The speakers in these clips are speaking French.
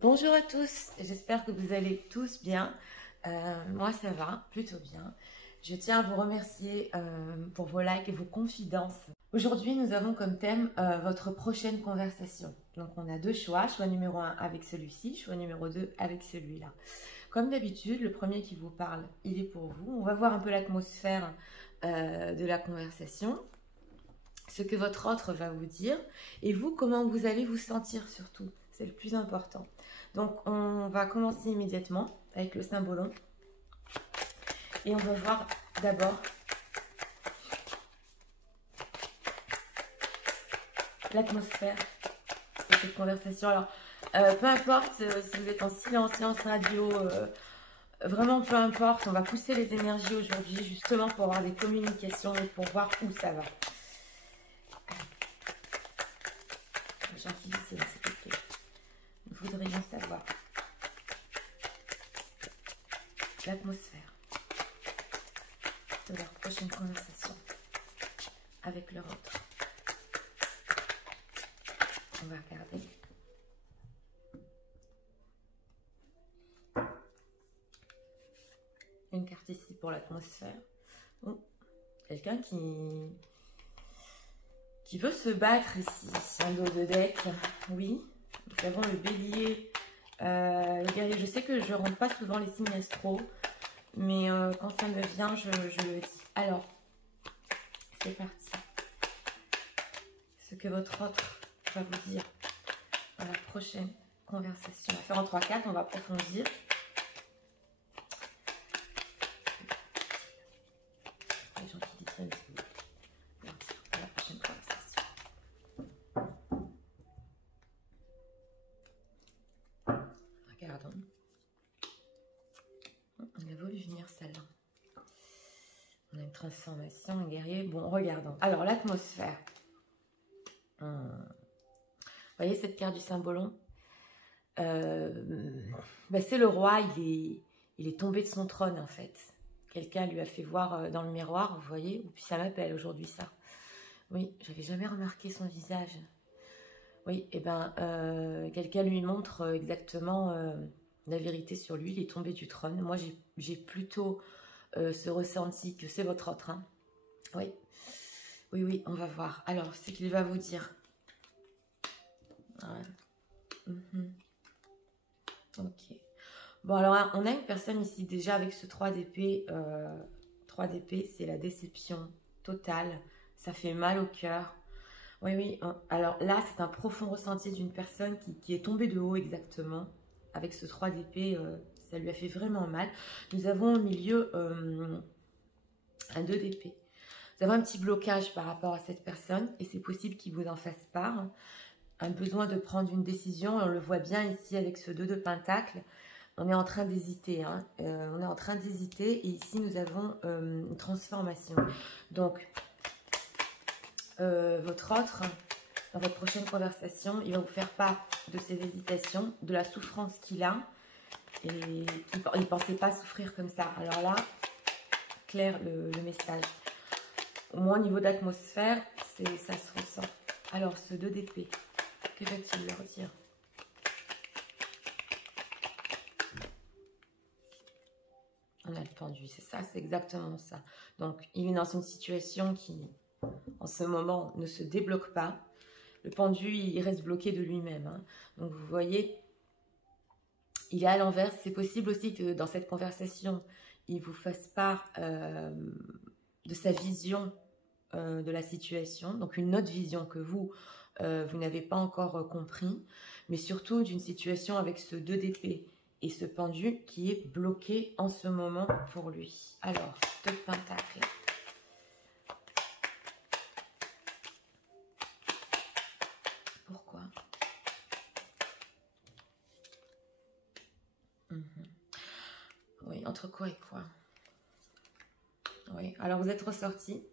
Bonjour à tous, j'espère que vous allez tous bien. Moi ça va, plutôt bien. Je tiens à vous remercier pour vos likes et vos confidences. Aujourd'hui nous avons comme thème votre prochaine conversation. Donc on a deux choix numéro 1 avec celui-ci, choix numéro 2 avec celui-là. Comme d'habitude, le premier qui vous parle, il est pour vous. On va voir un peu l'atmosphère de la conversation, ce que votre autre va vous dire et vous, comment vous allez vous sentir surtout. C'est le plus important. Donc, on va commencer immédiatement avec le symbolon. Et on va voir d'abord l'atmosphère de cette conversation. Alors, peu importe si vous êtes en silence, séance radio, vraiment peu importe, on va pousser les énergies aujourd'hui justement pour avoir des communications et pour voir où ça va. Gentilissime, s'il vous plaît. Nous voudrions savoir l'atmosphère de leur prochaine conversation avec leur autre. On va regarder. Une carte ici pour l'atmosphère. Bon, quelqu'un qui veut se battre ici, en dos de deck. Oui, nous avons le bélier, le guerrier. Je sais que je ne rentre pas souvent les signes astro, mais quand ça me vient, je le dis. Alors, c'est parti. Ce que votre autre va vous dire dans la prochaine conversation. On va faire en 3 cartes, on va approfondir. Les gens qui disent partir pour la prochaine conversation. Regardons. On a voulu venir celle-là. On a une transformation, un guerrier. Bon, regardons. Alors, l'atmosphère. Vous voyez cette carte du symbolon, c'est le roi, il est tombé de son trône en fait. Quelqu'un lui a fait voir dans le miroir, vous voyez, ou puis ça m'appelle aujourd'hui ça. Oui, j'avais jamais remarqué son visage. Oui, et quelqu'un lui montre exactement la vérité sur lui, il est tombé du trône. Moi j'ai plutôt ce ressenti que c'est votre autre. Hein. Oui. Oui, on va voir. Alors, ce qu'il va vous dire. Ouais. Ok. Bon, alors, on a une personne ici déjà avec ce 3 d'épée. 3 d'épée, c'est la déception totale. Ça fait mal au cœur. Oui. Alors là, c'est un profond ressenti d'une personne qui est tombée de haut exactement. Avec ce 3 d'épée, ça lui a fait vraiment mal. Nous avons au milieu un 2 d'épée. Vous avez un petit blocage par rapport à cette personne et c'est possible qu'il vous en fasse part. Un besoin de prendre une décision, on le voit bien ici avec ce 2 de pentacle. On est en train d'hésiter. Hein. On est en train d'hésiter et ici nous avons une transformation. Donc, votre autre, dans votre prochaine conversation, il va vous faire part de ses hésitations, de la souffrance qu'il a et il ne pensait pas souffrir comme ça. Alors là, clair le message. Au moins, au niveau d'atmosphère, ça se ressent. Alors, ce 2 d'épée, que va-t-il leur dire? On a le pendu, c'est ça, c'est exactement ça. Donc, il est dans une situation qui, en ce moment, ne se débloque pas. Le pendu, il reste bloqué de lui-même. Hein. Donc, vous voyez, il est à l'envers. C'est possible aussi que dans cette conversation, il vous fasse part de sa vision de la situation, donc une autre vision que vous n'avez pas encore compris, mais surtout d'une situation avec ce 2 d'épée et ce pendu qui est bloqué en ce moment pour lui. Alors, 2 de pentacle. Pourquoi? Oui, entre quoi et quoi? Oui, alors vous êtes ressorti.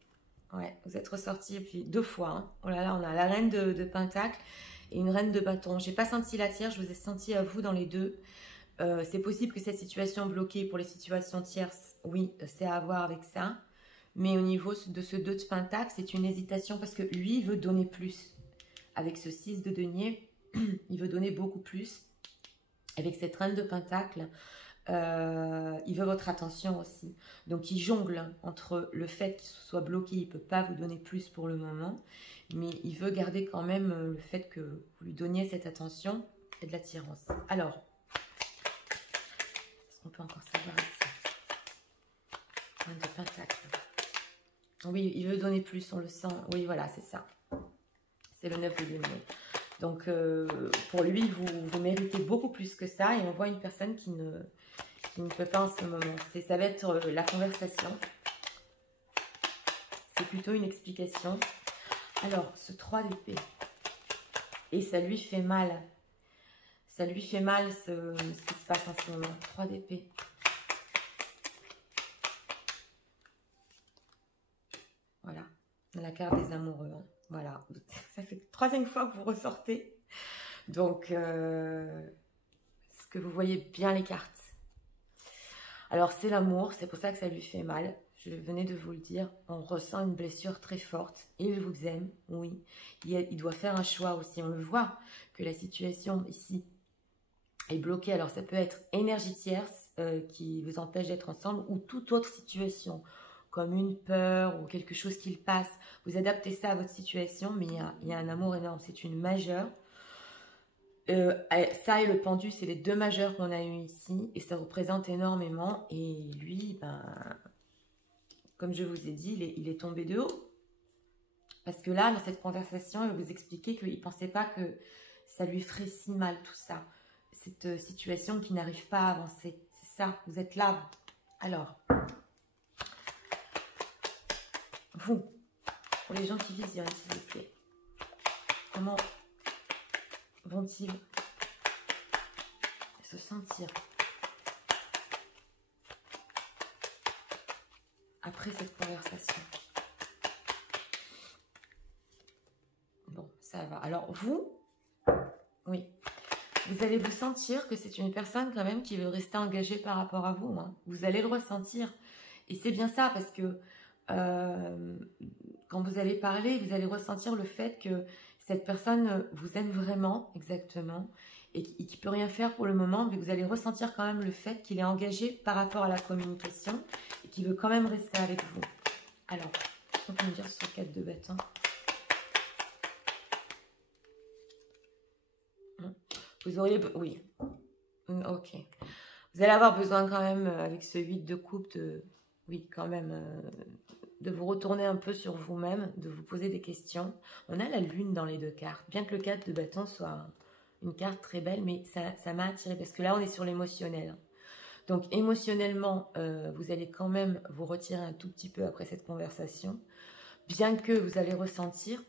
Ouais, vous êtes ressorti et puis 2 fois. Hein. Oh là là, on a la reine de pentacle et une reine de bâton. J'ai pas senti la tierce, je vous ai senti à vous dans les deux. C'est possible que cette situation bloquée pour les situations tierces, oui, c'est à voir avec ça. Mais au niveau de ce 2 de pentacle, c'est une hésitation parce que lui veut donner plus. Avec ce 6 de denier, il veut donner beaucoup plus. Avec cette reine de Pentacle, il veut votre attention aussi. Donc il jongle entre le fait qu'il soit bloqué, il ne peut pas vous donner plus pour le moment, mais il veut garder quand même le fait que vous lui donniez cette attention et de l'attirance. Alors, est-ce qu'on peut encore savoir ici? Reine de Pentacle. Oui, il veut donner plus, on le sent. Oui, voilà, c'est ça. C'est le 9 de denier. Donc, pour lui, vous méritez beaucoup plus que ça. Et on voit une personne qui ne peut pas en ce moment. Ça va être la conversation. C'est plutôt une explication. Alors, ce 3 d'épée. Et ça lui fait mal. Ça lui fait mal ce qui se passe en ce moment. 3 d'épée. Voilà. La carte des amoureux. Hein. Voilà. Ça fait la 3e fois que vous ressortez. Donc, est-ce que vous voyez bien les cartes? Alors, c'est l'amour. C'est pour ça que ça lui fait mal. Je venais de vous le dire. On ressent une blessure très forte. Il vous aime, oui. Il doit faire un choix aussi. On le voit que la situation ici est bloquée. Alors, ça peut être énergie tierce qui vous empêche d'être ensemble ou toute autre situation, comme une peur ou quelque chose qu'il passe. Vous adaptez ça à votre situation, mais il y a un amour énorme. C'est une majeure. Ça et le pendu, c'est les 2 majeurs qu'on a eu ici. Et ça représente énormément. Et lui, ben, comme je vous ai dit, il est tombé de haut. Parce que là, dans cette conversation, il va vous expliquer qu'il ne pensait pas que ça lui ferait si mal tout ça. Cette situation qui n'arrive pas à avancer. C'est ça, vous êtes là. Alors, vous, pour les gens qui visionnent, s'il vous plaît, comment vont-ils se sentir après cette conversation? Bon, ça va. Alors, vous, oui, vous allez vous sentir que c'est une personne quand même qui veut rester engagée par rapport à vous. Hein. Vous allez le ressentir. Et c'est bien ça parce que quand vous allez parler, vous allez ressentir le fait que cette personne vous aime vraiment, exactement, et qui ne peut rien faire pour le moment, mais vous allez ressentir quand même le fait qu'il est engagé par rapport à la communication et qu'il veut quand même rester avec vous. Alors, on peut me dire sur 4 de bâton. Vous auriez... Oui. Ok. Vous allez avoir besoin quand même, avec ce 8 de coupe, oui, quand même, de vous retourner un peu sur vous-même, de vous poser des questions. On a la lune dans les 2 cartes. Bien que le 4 de bâton soit une carte très belle, mais ça m'a attiré parce que là, on est sur l'émotionnel. Donc, émotionnellement, vous allez quand même vous retirer un tout petit peu après cette conversation, bien que vous allez ressentir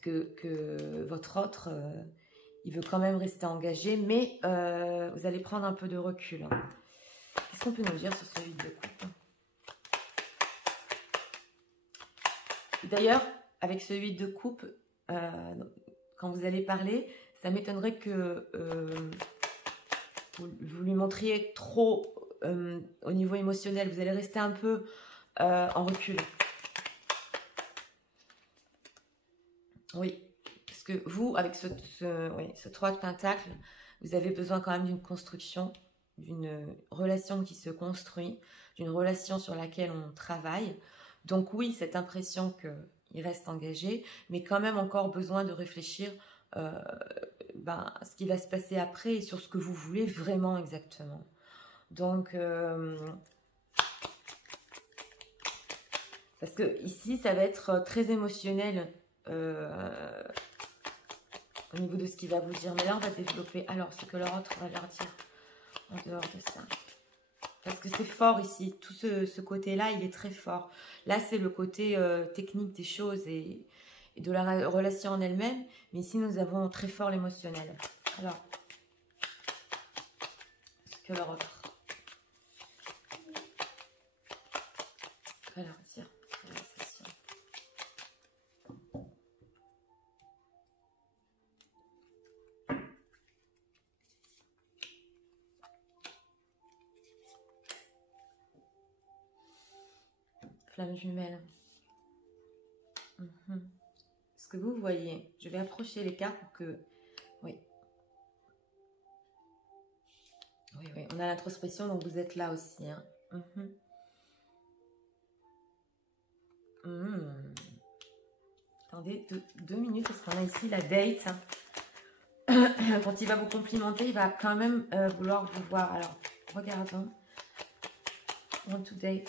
que votre autre, il veut quand même rester engagé, mais vous allez prendre un peu de recul. Hein. Qu'est-ce qu'on peut nous dire sur ce 8 de coupe? D'ailleurs, avec ce 8 de coupe, quand vous allez parler, ça m'étonnerait que vous lui montriez trop au niveau émotionnel. Vous allez rester un peu en recul. Oui, parce que vous, avec ce 3 de pentacle, vous avez besoin quand même d'une construction, d'une relation qui se construit, d'une relation sur laquelle on travaille. Donc oui, cette impression qu'il reste engagé, mais quand même encore besoin de réfléchir à ce qui va se passer après et sur ce que vous voulez vraiment exactement. Donc, parce que ici, ça va être très émotionnel au niveau de ce qu'il va vous dire. Mais là, on va développer. Alors, ce que leur autre va leur dire en dehors de ça. Parce que c'est fort ici. Tout ce côté-là, il est très fort. Là, c'est le côté technique des choses et de la relation en elle-même. Mais ici, nous avons très fort l'émotionnel. Alors, ce que leur autre. Alors, tiens. Flamme jumelle. Ce que vous voyez, je vais approcher les cartes pour que... Oui. Oui, oui, on a l'introspection, donc vous êtes là aussi. Hein. Attendez, deux minutes, parce qu'on a ici la date. Quand il va vous complimenter, il va quand même vouloir vous voir. Alors, regardons. Want to date.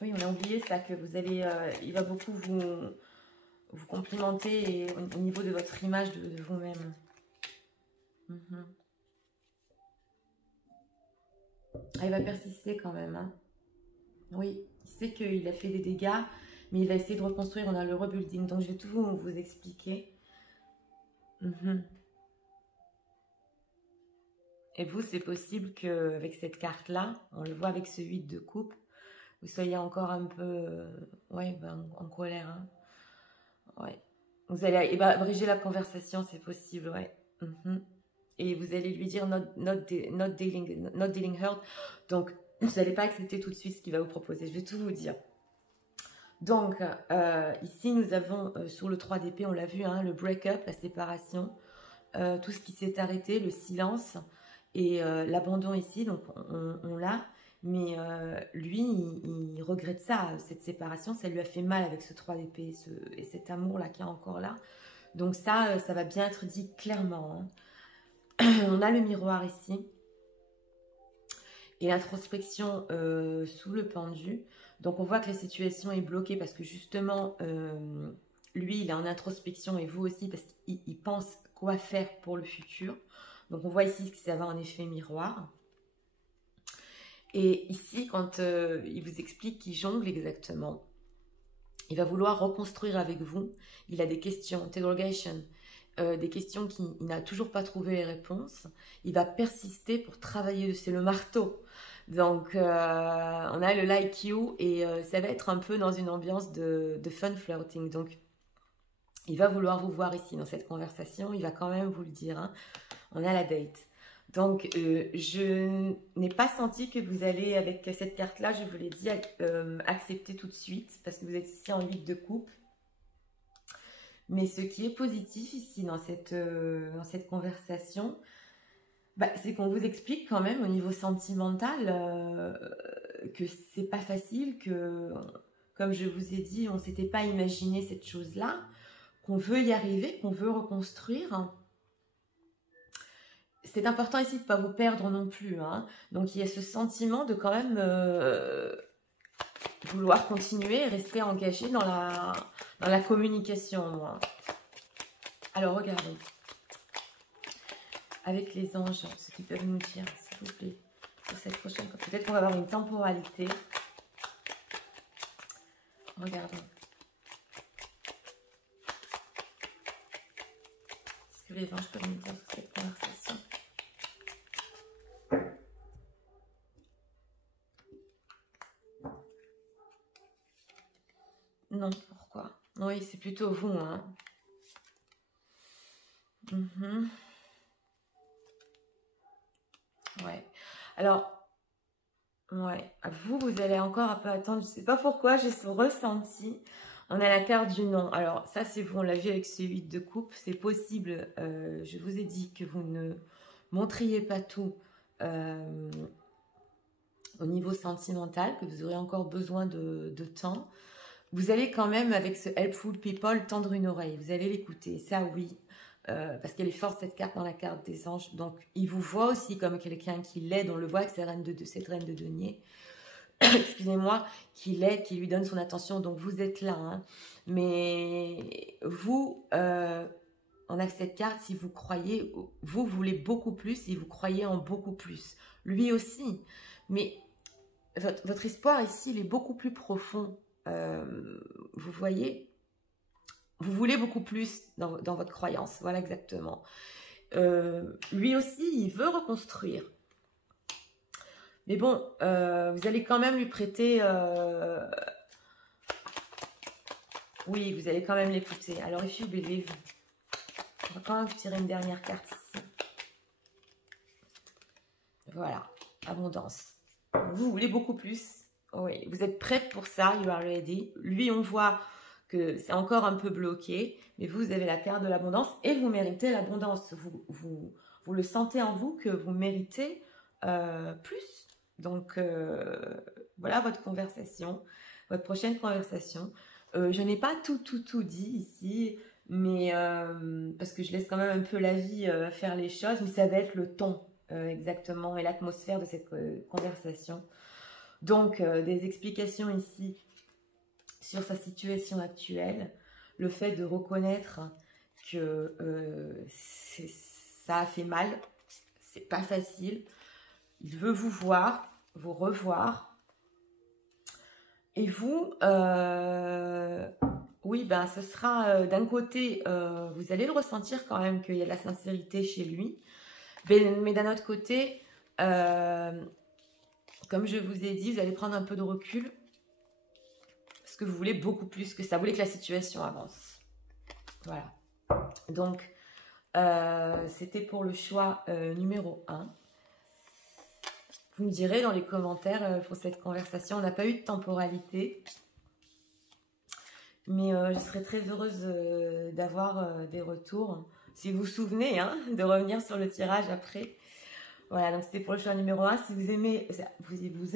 Oui, on a oublié ça, que vous allez... il va beaucoup vous complimenter et, au niveau de votre image de vous-même. Ah, il va persister quand même. Hein. Oui, il sait qu'il a fait des dégâts, mais il va essayer de reconstruire. On a le rebuilding, donc je vais tout vous expliquer. Et vous, c'est possible qu'avec cette carte-là, on le voit avec ce 8 de coupe, vous soyez encore un peu en colère. Hein. Ouais. Vous allez abréger la conversation, c'est possible, ouais. Et vous allez lui dire not dealing hurt. Donc, vous n'allez pas accepter tout de suite ce qu'il va vous proposer. Je vais tout vous dire. Donc, ici, nous avons sur le 3 d'épée, on l'a vu, hein, le break-up, la séparation, tout ce qui s'est arrêté, le silence et l'abandon ici. Donc, on l'a. Mais lui, il regrette ça, cette séparation. Ça lui a fait mal avec ce 3 d'épée et cet amour-là qui est encore là. Donc ça va bien être dit clairement. Hein. On a le miroir ici. Et l'introspection sous le pendu. Donc on voit que la situation est bloquée parce que justement, lui, il est en introspection et vous aussi parce qu'il pense quoi faire pour le futur. Donc on voit ici que ça va en effet miroir. Et ici, quand il vous explique qu'il jongle exactement, il va vouloir reconstruire avec vous. Il a des questions, interrogation, des questions qu'il n'a toujours pas trouvé les réponses. Il va persister pour travailler dessus, c'est le marteau. Donc, on a le like you et ça va être un peu dans une ambiance de fun flirting. Donc, il va vouloir vous voir ici dans cette conversation. Il va quand même vous le dire. Hein. On a la date. Donc, je n'ai pas senti que vous allez, avec cette carte-là, je vous l'ai dit, accepter tout de suite, parce que vous êtes ici en 8 de coupe. Mais ce qui est positif ici dans cette conversation, c'est qu'on vous explique quand même au niveau sentimental que c'est pas facile, que, comme je vous ai dit, on ne s'était pas imaginé cette chose-là, qu'on veut y arriver, qu'on veut reconstruire. C'est important ici de ne pas vous perdre non plus. Hein. Donc, il y a ce sentiment de quand même vouloir continuer et rester engagé dans la communication. Moi. Alors, regardez. Avec les anges, ce qu'ils peuvent nous dire, s'il vous plaît, pour cette prochaine. Peut-être qu'on va avoir une temporalité. Regardons. Ce que les anges peuvent nous dire sur cette conversation. Non, pourquoi? Oui, c'est plutôt vous, hein. Ouais. Alors, ouais, vous allez encore un peu attendre. Je ne sais pas pourquoi, j'ai ce ressenti. On a la carte du non. Alors, ça, c'est vous, on l'a vu avec ce 8 de coupe. C'est possible, je vous ai dit que vous ne montriez pas tout au niveau sentimental, que vous aurez encore besoin de temps. Vous allez quand même, avec ce helpful people, tendre une oreille. Vous allez l'écouter, ça oui. Parce qu'elle est forte cette carte dans la carte des anges. Donc, il vous voit aussi comme quelqu'un qui l'aide. On le voit avec cette reine de denier. Excusez-moi, qui l'aide, qui lui donne son attention. Donc, vous êtes là. Hein. Mais vous, on a cette carte, si vous croyez, vous voulez beaucoup plus et vous croyez en beaucoup plus. Lui aussi. Mais votre espoir ici, il est beaucoup plus profond. Vous voyez, vous voulez beaucoup plus dans votre croyance, voilà exactement. Lui aussi, il veut reconstruire. Mais bon, vous allez quand même lui prêter... Oui, vous allez quand même l'écouter. Alors, if you believe, on va quand même tirer une dernière carte ici. Voilà, abondance. Vous voulez beaucoup plus. Oui, vous êtes prête pour ça, you are ready. Lui, on voit que c'est encore un peu bloqué, mais vous avez la carte de l'abondance et vous méritez l'abondance. Vous le sentez en vous que vous méritez plus. Donc, voilà votre conversation, votre prochaine conversation. Je n'ai pas tout dit ici, mais parce que je laisse quand même un peu la vie faire les choses, mais ça va être le ton exactement et l'atmosphère de cette conversation. Donc, des explications ici sur sa situation actuelle, le fait de reconnaître que ça a fait mal, c'est pas facile. Il veut vous voir, vous revoir. Et vous, oui, ben, ce sera d'un côté, vous allez le ressentir quand même qu'il y a de la sincérité chez lui. Mais d'un autre côté, comme je vous ai dit, vous allez prendre un peu de recul. Parce que vous voulez beaucoup plus que ça. Vous voulez que la situation avance. Voilà. Donc, c'était pour le choix numéro 1. Vous me direz dans les commentaires pour cette conversation. On n'a pas eu de temporalité. Mais je serais très heureuse d'avoir des retours. Si vous vous souvenez, hein, de revenir sur le tirage après. Voilà, donc c'était pour le choix numéro 1. Si vous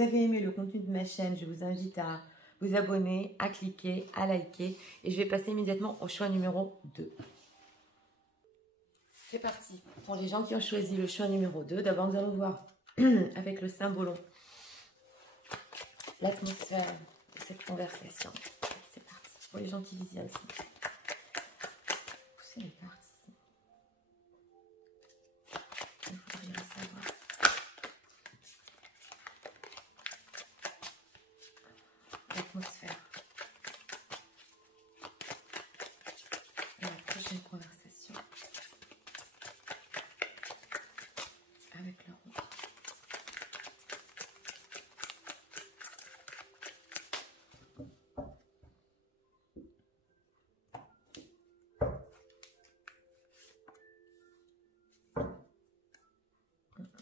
avez aimé le contenu de ma chaîne, je vous invite à vous abonner, à cliquer, à liker. Et je vais passer immédiatement au choix numéro 2. C'est parti. Pour les gens qui ont choisi le choix numéro 2, d'abord nous allons voir avec le symbolon l'atmosphère de cette conversation. C'est parti. Pour les gens qui visionnent aussi. Poussez les cartes ici. Il faudrait le savoir. L'atmosphère. Et la prochaine conversation avec le rond.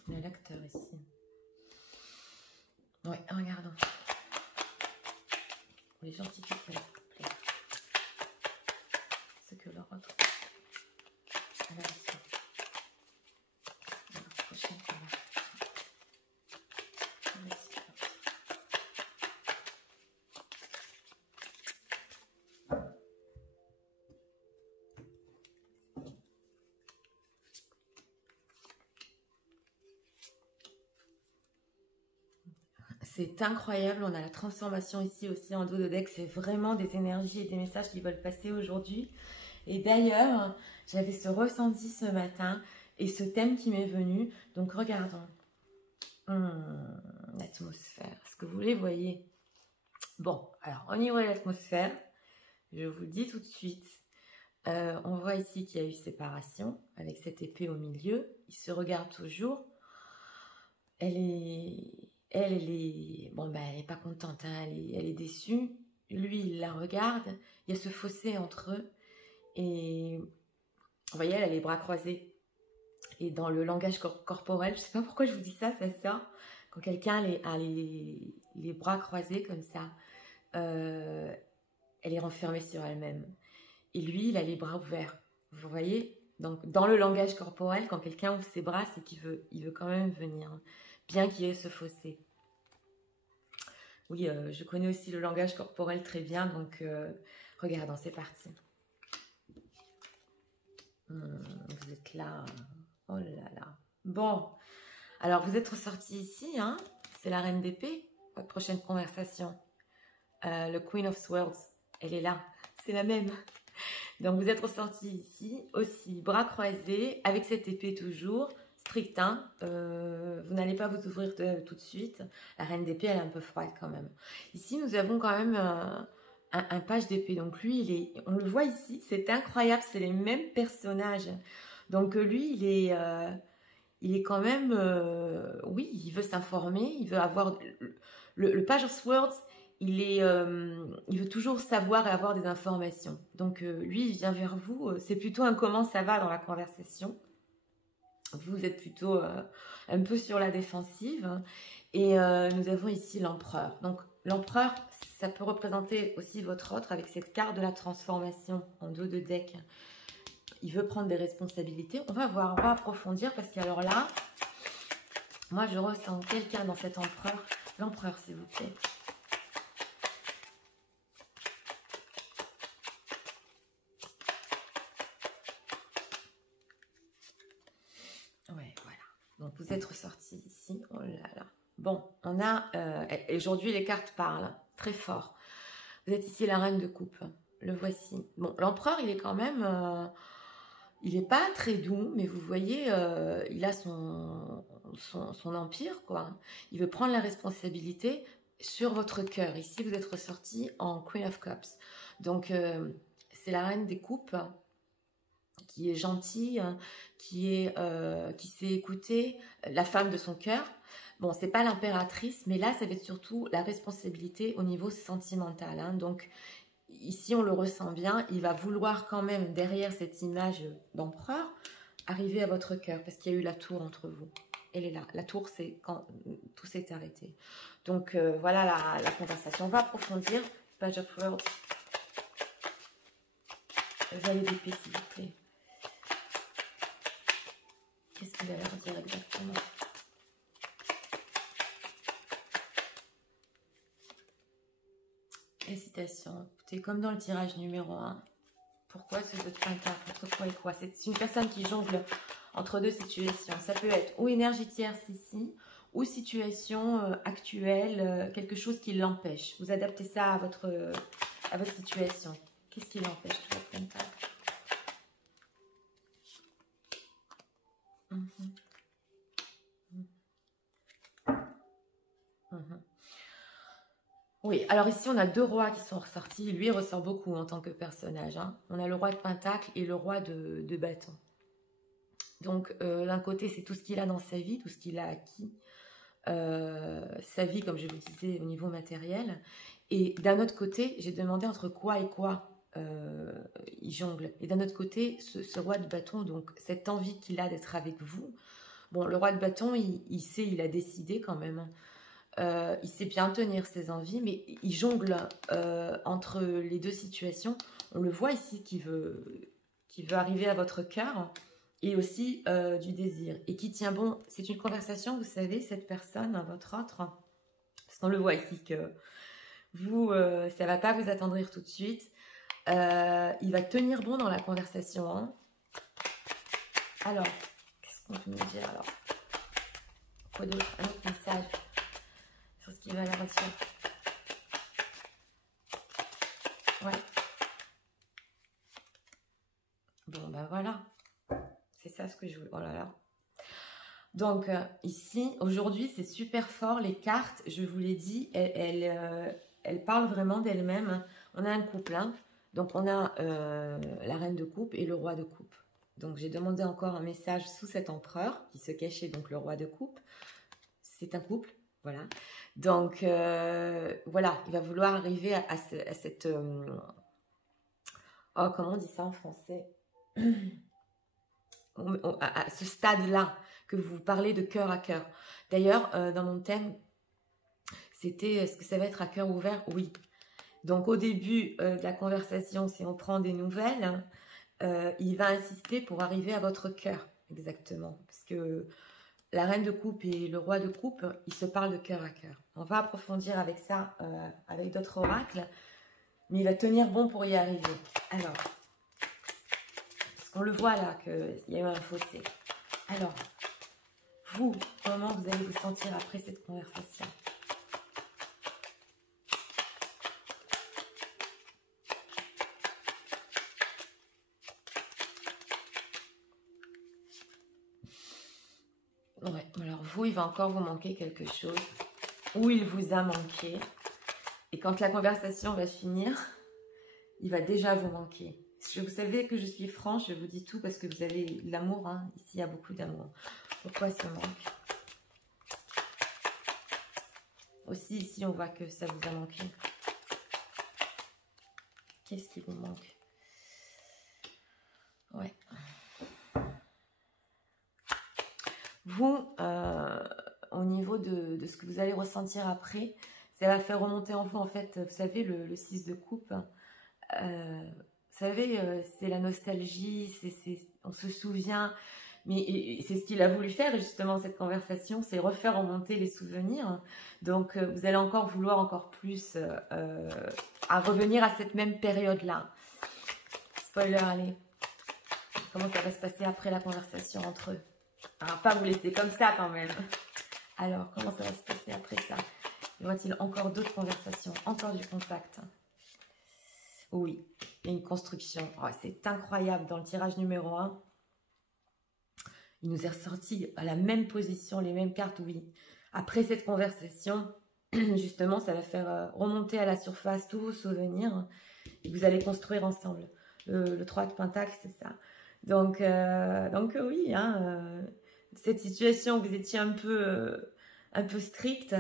Il y a l'acteur ici. Ouais, regardons. Les gentils qui peuvent plaire. Ce que leur autre à la leçon. Dans la prochaine conversation. C'est incroyable, on a la transformation ici aussi en dos de deck, c'est vraiment des énergies et des messages qui veulent passer aujourd'hui. Et d'ailleurs, j'avais ce ressenti ce matin et ce thème qui m'est venu, donc regardons. L'atmosphère, est-ce que vous les voyez? Bon, alors au niveau de l'atmosphère, je vous dis tout de suite, on voit ici qu'il y a eu séparation avec cette épée au milieu, ils se regardent toujours, elle est, bon, ben, elle n'est pas contente, hein, elle est déçue. Lui, il la regarde. Il y a ce fossé entre eux. Et vous voyez, elle a les bras croisés. Et dans le langage corporel, je ne sais pas pourquoi je vous dis ça, ça sort. Quand quelqu'un a les bras croisés comme ça, elle est renfermée sur elle-même. Et lui, il a les bras ouverts. Vous voyez? Donc, dans le langage corporel, quand quelqu'un ouvre ses bras, c'est qu'il veut quand même venir. Bien qu'il y ait ce fossé. Oui, je connais aussi le langage corporel très bien, donc regardons, c'est parti. Vous êtes là. Oh là là. Bon, alors vous êtes ressorti ici, hein, c'est la reine d'épée, votre prochaine conversation. Le Queen of Swords, elle est là, c'est la même. Donc vous êtes ressorti ici, aussi bras croisés, avec cette épée toujours. Strict, hein, vous n'allez pas vous ouvrir tout de suite. La reine d'épée, elle est un peu froide quand même. Ici, nous avons quand même un page d'épée. Donc lui, on le voit ici, c'est incroyable, c'est les mêmes personnages. Donc lui, il est quand même, oui, il veut s'informer, il veut avoir le page of swords. Il veut toujours savoir et avoir des informations. Donc lui, il vient vers vous. C'est plutôt un comment ça va dans la conversation. Vous êtes plutôt un peu sur la défensive. Et nous avons ici l'empereur. Donc, l'empereur, ça peut représenter aussi votre autre avec cette carte de la transformation en dos de deck. Il veut prendre des responsabilités. On va voir, on va approfondir parce qu'alors là, moi je ressens quelqu'un dans cet empereur. L'empereur, s'il vous plaît. Ouais, voilà. Donc vous êtes ressorti ici. Oh là là. Bon, on a... aujourd'hui, les cartes parlent très fort. Vous êtes ici la reine de coupe. Le voici. Bon, l'empereur, il est quand même... il n'est pas très doux, mais vous voyez, il a son empire, quoi. Il veut prendre la responsabilité sur votre cœur. Ici, vous êtes ressorti en Queen of Cups. Donc, c'est la reine des coupes qui est gentille, qui sait écouter, la femme de son cœur. Bon, c'est pas l'impératrice, mais là, ça va être surtout la responsabilité au niveau sentimental. Hein. Donc, ici, on le ressent bien. Il va vouloir quand même, derrière cette image d'empereur, arriver à votre cœur, parce qu'il y a eu la tour entre vous. Elle est là. La tour, c'est quand tout s'est arrêté. Donc, voilà la conversation. On va approfondir. Page of Words. Valet d'épée, s'il vous plaît. Qu'est-ce qu'il va leur dire exactement? Hésitation. Écoutez, comme dans le tirage numéro 1, pourquoi ce jeu de pentacle? Entre quoi et quoi? C'est une personne qui jongle entre deux situations. Ça peut être ou énergie tierce ici, ou situation actuelle, quelque chose qui l'empêche. Vous adaptez ça à votre situation. Qu'est-ce qui l'empêche, tout le pentacle? Oui, alors ici, on a deux rois qui sont ressortis. Lui, il ressort beaucoup en tant que personnage. Hein. On a le roi de pentacle et le roi de bâton. Donc, d'un côté, c'est tout ce qu'il a dans sa vie, tout ce qu'il a acquis. Sa vie, comme je vous disais, au niveau matériel. Et d'un autre côté, j'ai demandé entre quoi et quoi il jongle. Et d'un autre côté, ce roi de bâton, donc cette envie qu'il a d'être avec vous. Bon, le roi de bâton, il sait, il a décidé quand même. Il sait bien tenir ses envies, mais il jongle entre les deux situations. On le voit ici qui veut arriver à votre cœur et aussi du désir. Et qui tient bon, c'est une conversation, vous savez, cette personne, votre autre, parce qu'on le voit ici que vous, ça ne va pas vous attendrir tout de suite. Il va tenir bon dans la conversation. Hein. Alors, qu'est-ce qu'on peut nous dire alors? Quoi d'autre? Un autre message sur ce qui va la retirer. Ouais. Bon, ben voilà. C'est ça ce que je voulais. Oh là là. Donc, ici, aujourd'hui, c'est super fort. Les cartes, je vous l'ai dit, elles parlent vraiment d'elles-mêmes. On a un couple, hein. Donc, on a la reine de coupe et le roi de coupe. Donc, j'ai demandé encore un message sous cet empereur qui se cachait, donc le roi de coupe. C'est un couple, voilà. Donc, voilà, il va vouloir arriver à cette... oh, comment on dit ça en français? À ce stade-là, que vous parlez de cœur à cœur. D'ailleurs, dans mon thème, c'était, est-ce que ça va être à cœur ouvert? Oui. Donc, au début de la conversation, si on prend des nouvelles, il va insister pour arriver à votre cœur, exactement. Parce que la reine de coupe et le roi de coupe, ils se parlent de cœur à cœur. On va approfondir avec ça, avec d'autres oracles, mais il va tenir bon pour y arriver. Alors, parce qu'on le voit là, qu'il y a eu un fossé. Alors, vous, comment vous allez vous sentir après cette conversation? Ouais, alors vous, il va encore vous manquer quelque chose, ou il vous a manqué, et quand la conversation va finir, il va déjà vous manquer. Vous savez que je suis franche, je vous dis tout parce que vous avez l'amour, hein. Ici il y a beaucoup d'amour. Pourquoi ce manque? Aussi ici on voit que ça vous a manqué. Qu'est-ce qui vous manque? Ouais. Vous, au niveau de ce que vous allez ressentir après, Ça va faire remonter en vous, en fait, vous savez, le 6 de coupe. Vous savez, c'est la nostalgie, on se souvient. Mais c'est ce qu'il a voulu faire, justement, cette conversation, c'est refaire remonter les souvenirs. Donc, vous allez encore vouloir encore plus à revenir à cette même période-là. Spoiler, allez. Comment ça va se passer après la conversation entre eux? Alors, pas vous laisser comme ça, quand même. Alors, comment ça va se passer après ça? Y aura-t-il encore d'autres conversations? Encore du contact? Oui, il y a une construction. Oh, c'est incroyable, dans le tirage numéro 1. Il nous est ressorti à la même position, les mêmes cartes, oui. Après cette conversation, justement, ça va faire remonter à la surface tous vos souvenirs et vous allez construire ensemble. Le 3 de Pentacle, c'est ça. Donc oui, hein, cette situation où vous étiez un peu strict,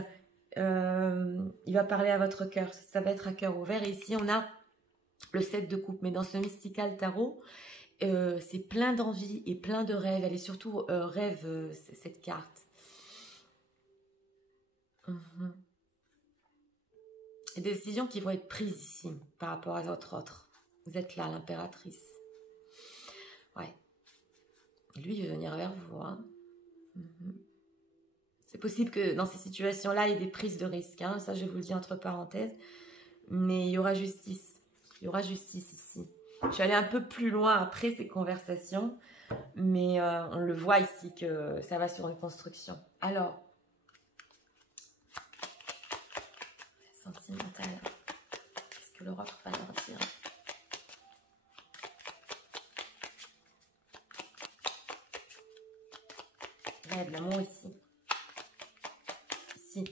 il va parler à votre cœur. Ça va être à cœur ouvert. Et ici, on a le 7 de coupe. Mais dans ce Mystical Tarot, c'est plein d'envie et plein de rêves. Elle est surtout rêve, cette carte. Et des décisions qui vont être prises ici par rapport à votre autre. Vous êtes là, l'impératrice. Ouais. Lui, il veut venir vers vous. Hein. C'est possible que dans ces situations-là, il y ait des prises de risques. Hein. Ça, je vous le dis entre parenthèses. Mais il y aura justice. Il y aura justice ici. Je suis allée un peu plus loin après ces conversations, mais on le voit ici que ça va sur une construction. Alors, sentimental, qu'est-ce que l'Europe va leur dire? Il y a de l'amour ici. Ici.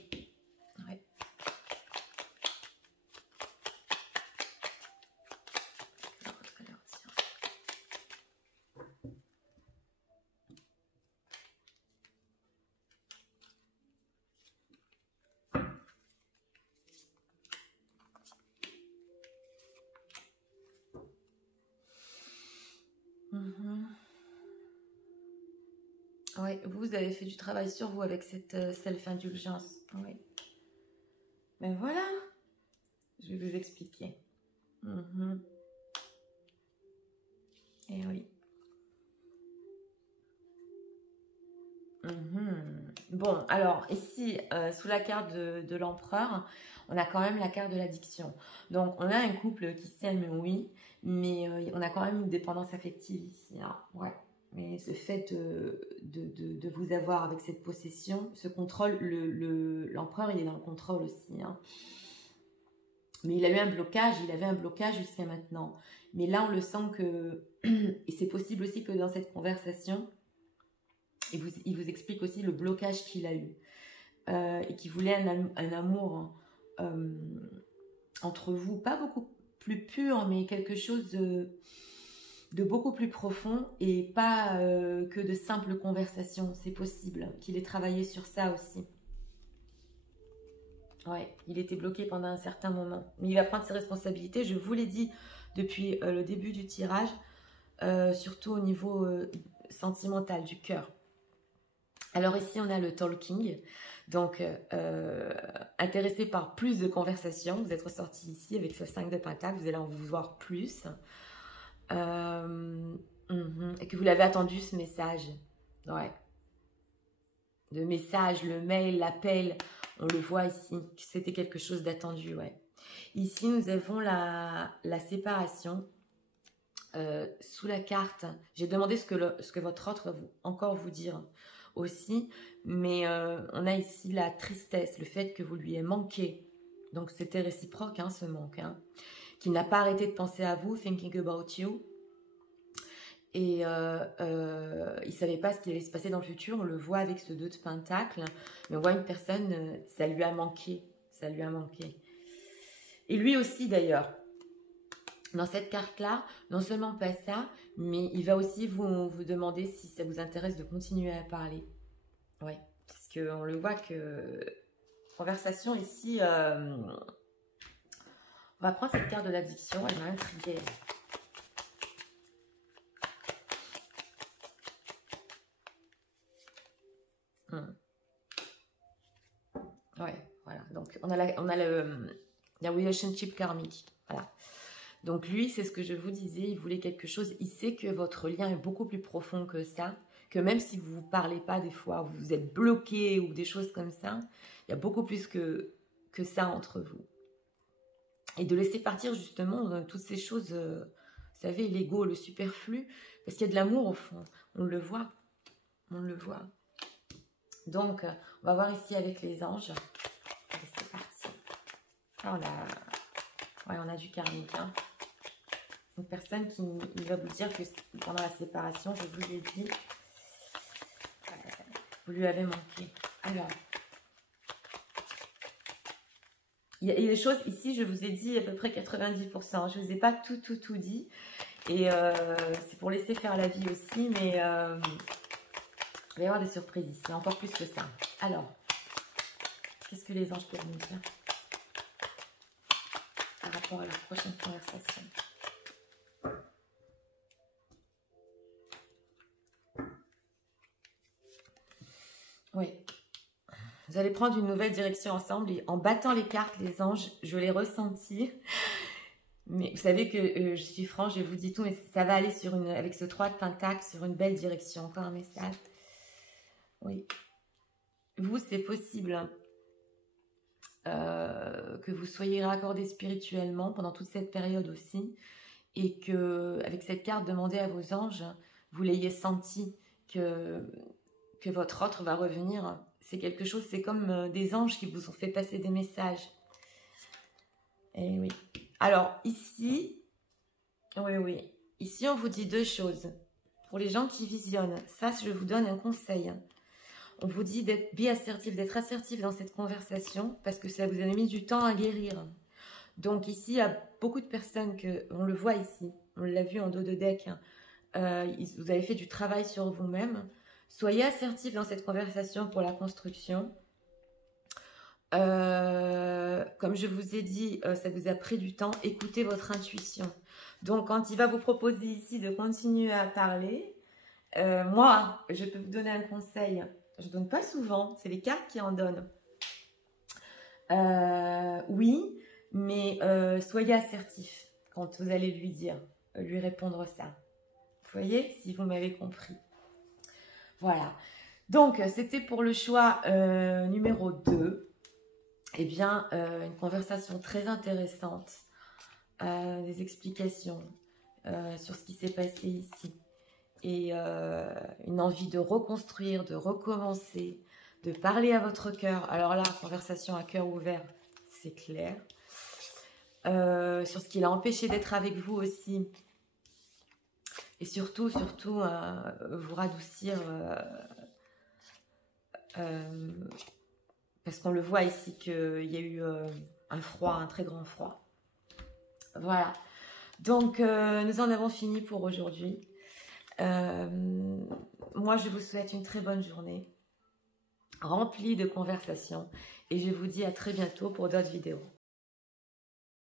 Ouais. Oui, vous avez fait du travail sur vous avec cette self-indulgence. Oui. Mais voilà, je vais vous expliquer. Et oui. Bon, alors ici, sous la carte de l'empereur, on a quand même la carte de l'addiction. Donc, on a un couple qui s'aime, oui, mais on a quand même une dépendance affective ici. Hein. Ouais. Mais ce fait de vous avoir avec cette possession, ce contrôle, l'empereur, il est dans le contrôle aussi. Hein. Mais il a eu un blocage, il avait un blocage jusqu'à maintenant. Mais là, on le sent que, et c'est possible aussi que dans cette conversation, il vous explique aussi le blocage qu'il a eu. Et qu'il voulait un amour entre vous, pas beaucoup plus pur, mais quelque chose de beaucoup plus profond et pas que de simples conversations. C'est possible qu'il ait travaillé sur ça aussi. Ouais, il était bloqué pendant un certain moment. Mais il va prendre ses responsabilités, je vous l'ai dit depuis le début du tirage, surtout au niveau sentimental, du cœur. Alors ici, on a le talking. Donc, intéressé par plus de conversations, vous êtes ressorti ici avec ce 5 de Pentacle, vous allez en voir plus. Et que vous l'avez attendu, ce message. Ouais. Le message, le mail, l'appel, on le voit ici, que c'était quelque chose d'attendu, ouais. Ici, nous avons la séparation. Sous la carte, j'ai demandé ce que votre autre va encore vous dire aussi, mais on a ici la tristesse, le fait que vous lui ayez manqué. Donc, c'était réciproque, hein, ce manque. Hein, qu'il n'a pas arrêté de penser à vous, thinking about you. Et il ne savait pas ce qui allait se passer dans le futur. On le voit avec ce 2 de Pentacle. Mais on voit une personne, ça lui a manqué. Ça lui a manqué. Et lui aussi, d'ailleurs. Dans cette carte-là, non seulement pas ça, mais il va aussi vous demander si ça vous intéresse de continuer à parler. Oui, parce qu'on le voit que... Conversation ici... on va prendre cette carte de l'addiction, elle m'a intriguée. Ouais, Voilà, donc on a la relationship karmique. Voilà. Donc lui, c'est ce que je vous disais, il voulait quelque chose, il sait que votre lien est beaucoup plus profond que ça, que même si vous ne parlez pas des fois, vous êtes bloqué ou des choses comme ça, il y a beaucoup plus que ça entre vous. Et de laisser partir justement toutes ces choses, vous savez, l'ego, le superflu, parce qu'il y a de l'amour au fond, on le voit, on le voit. Donc, on va voir ici avec les anges. Allez, c'est parti. Ah, on a du karmique, hein. Une personne qui va vous dire que pendant la séparation, je vous l'ai dit, vous lui avez manqué. Alors, il y a des choses, ici, je vous ai dit à peu près 90%. Je ne vous ai pas tout dit. Et c'est pour laisser faire la vie aussi, mais il va y avoir des surprises ici, encore plus que ça. Alors, qu'est-ce que les anges peuvent nous dire par rapport à la prochaine conversation? Oui. Vous allez prendre une nouvelle direction ensemble et en battant les cartes, les anges, je l'ai ressenti. Mais vous savez que je suis franche, je vous dis tout, mais ça va aller sur avec ce 3 de Pentacle sur une belle direction. Encore un message. Oui. Vous, c'est possible que vous soyez raccordé spirituellement pendant toute cette période aussi. Et que, avec cette carte, demandez à vos anges, vous l'ayez senti que votre autre va revenir. C'est quelque chose, c'est comme des anges qui vous ont fait passer des messages. Et oui. Alors, ici, oui. Ici, on vous dit deux choses. Pour les gens qui visionnent, ça, je vous donne un conseil. On vous dit d'être d'être assertif dans cette conversation parce que ça vous a mis du temps à guérir. Donc ici, il y a beaucoup de personnes on le voit ici, on l'a vu en dos de deck, vous avez fait du travail sur vous-même. Soyez assertif dans cette conversation pour la construction. Comme je vous ai dit, ça vous a pris du temps. Écoutez votre intuition. Donc, quand il va vous proposer ici de continuer à parler, moi, je peux vous donner un conseil. Je ne donne pas souvent, c'est les cartes qui en donnent. Oui, mais soyez assertif quand vous allez lui répondre ça. Vous voyez, si vous m'avez compris. Voilà. Donc, c'était pour le choix numéro 2. Eh bien, une conversation très intéressante, des explications sur ce qui s'est passé ici. Et une envie de reconstruire, de recommencer, de parler à votre cœur. Alors là, conversation à cœur ouvert, c'est clair. Sur ce qui l'a empêché d'être avec vous aussi. Et surtout, vous radoucir. Parce qu'on le voit ici qu'il y a eu un froid, un très grand froid. Voilà. Donc, nous en avons fini pour aujourd'hui. Moi, je vous souhaite une très bonne journée, remplie de conversations. Et je vous dis à très bientôt pour d'autres vidéos.